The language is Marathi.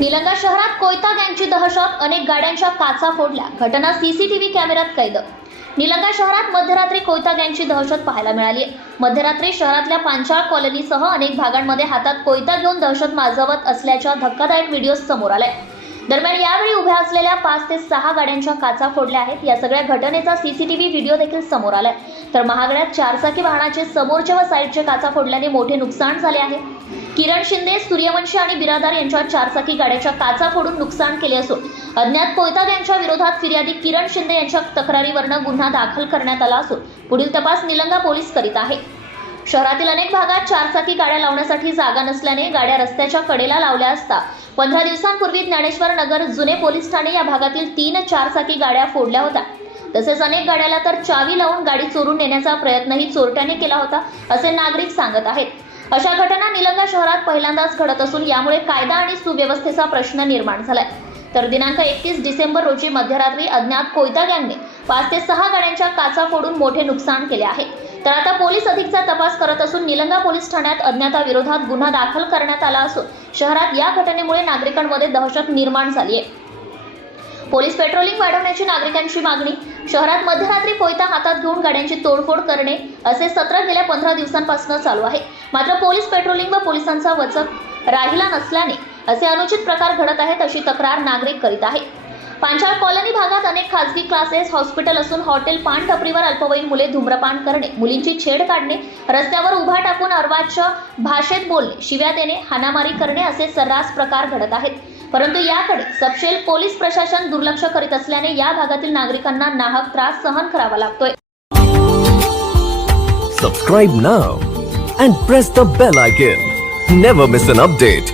निलंगा शहरात कोयता गँगची दहशत अनेक गाड्यांच्या काचा फोडल्या. घटना सीसीटीव्ही कॅमेऱ्यात कैद. निलंगा शहरात मध्यरात्री कोयता गँगची दहशत पाहायला मिळाली मध्यरात्री शहरातल्या पांचाळ कॉलनीसह अनेक भागांमध्ये हातात कोयता घेऊन दहशत माजवत असल्याच्या धक्कादायक व्हिडिओ समोर आलाय दरम्यान यावेळी उभ्या असलेल्या पाच ते सहा गाड्यांच्या काचा फोडल्या आहेत. या सगळ्या घटनेचा सीसीटीव्ही व्हिडिओ देखील समोर आलाय. तर महागड्यात चारचाकी वाहनाचे समोरच्या व साईडचे काचा फोडल्याने मोठे नुकसान झाले आहे. किरण शिंदे सूर्यवंशी आणि बिरादार यांच्या चारचाकी गाड्याच्या काचा फोडून नुकसान केले असून अज्ञात कोयताद यांच्या विरोधात फिर्यादी किरण शिंदे यांच्या तक्रारीवरनं गुन्हा दाखल करण्यात आला असून पुढील तपास निलंगा पोलीस करीत आहे. शहरातील अनेक भागात चारचाकी गाड्या लावण्यासाठी जागा नसल्याने गाड्या रस्त्याच्या कडेला लावल्या असता पंधरा दिवसांपूर्वी ज्ञानेश्वर नगर जुने पोलीस ठाणे या भागातील तीन चारचाकी गाड्या फोडल्या होत्या. तसेच अनेक गाड्याला तर चावी लावून गाडी चोरून नेण्याचा प्रयत्नही चोरट्याने केला होता असे नागरिक सांगत आहेत. अशा घटना निलंगा शहरात पहिल्यांदाच घडत असून यामुळे कायदा आणि सुव्यवस्थेचा प्रश्न निर्माण झालाय. तर दिनांक एकतीस डिसेंबर रोजी मध्यरात्री अज्ञात कोयता गँगने पाच ते सहा गाड्यांच्या काचा फोडून मोठे नुकसान केले आहे. तर आता पोलीस अधिकचा तपास करत असून निलंगा पोलीस ठाण्यात अज्ञाताविरोधात गुन्हा दाखल करण्यात आला असून शहरात या घटनेमुळे नागरिकांमध्ये दहशत निर्माण झाली आहे. पोलीस पेट्रोलिंग वाढवण्याची नागरिकांची मागणी शहरात मध्यरात्री कोयता हातात घेऊन गाड्यांची तोडफोड करणे असे सत्र गेल्या पंधरा दिवसांपासून चालू आहे. मात्र पोलीस पेट्रोलिंग व पोलिसांचा वचक राहिला नसल्याने असे अनुचित प्रकार घडत आहेत अशी तक्रार नागरिक करीत आहे. पांचाळ कॉलनी भागात अनेक खासगी क्लासेस हॉस्पिटल असून हॉटेल पान टपरीवर अल्पवयीन मुले धूम्रपान करणे मुलींची छेड काढणे रस्त्यावर उभा टाकून अर्वाच्य भाषेत बोलणे शिव्या देणे हाणामारी करणे असे सर्रास प्रकार घडत आहेत. परंतु याकडे सपशेल पोलीस प्रशासन दुर्लक्ष करीत असल्याने या भागातील नागरिकांना नाहक त्रास सहन करावा लागतोय. Subscribe now and press the bell icon never miss an update